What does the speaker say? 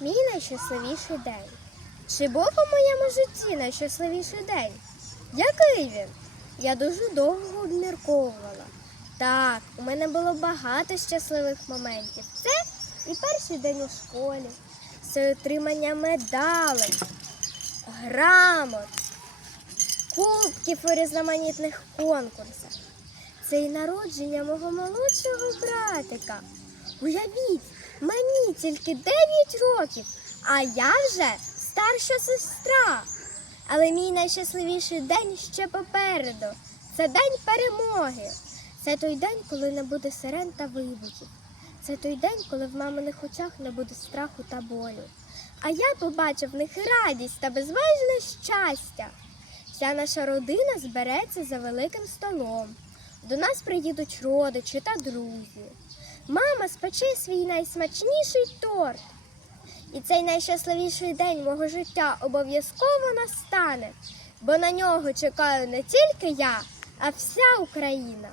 Мій найщасливіший день. Чи був у моєму житті найщасливіший день? Який він? Я дуже довго обмірковувала. Так, у мене було багато щасливих моментів. Це і перший день у школі, це отримання медалей, грамот, кубків у різноманітних конкурсах. Це і народження мого молодшого братика. Уявіть, мені тільки 9 років, а я вже старша сестра. Але мій найщасливіший день ще попереду. Це день перемоги. Це той день, коли не буде сирен та вибухів. Це той день, коли в маминих очах не буде страху та болю. А я побачив в них радість та безмежне щастя. Вся наша родина збереться за великим столом. До нас приїдуть родичі та друзі. Мама спече свій найсмачніший торт. І цей найщасливіший день мого життя обов'язково настане, бо на нього чекаю не тільки я, а вся Україна.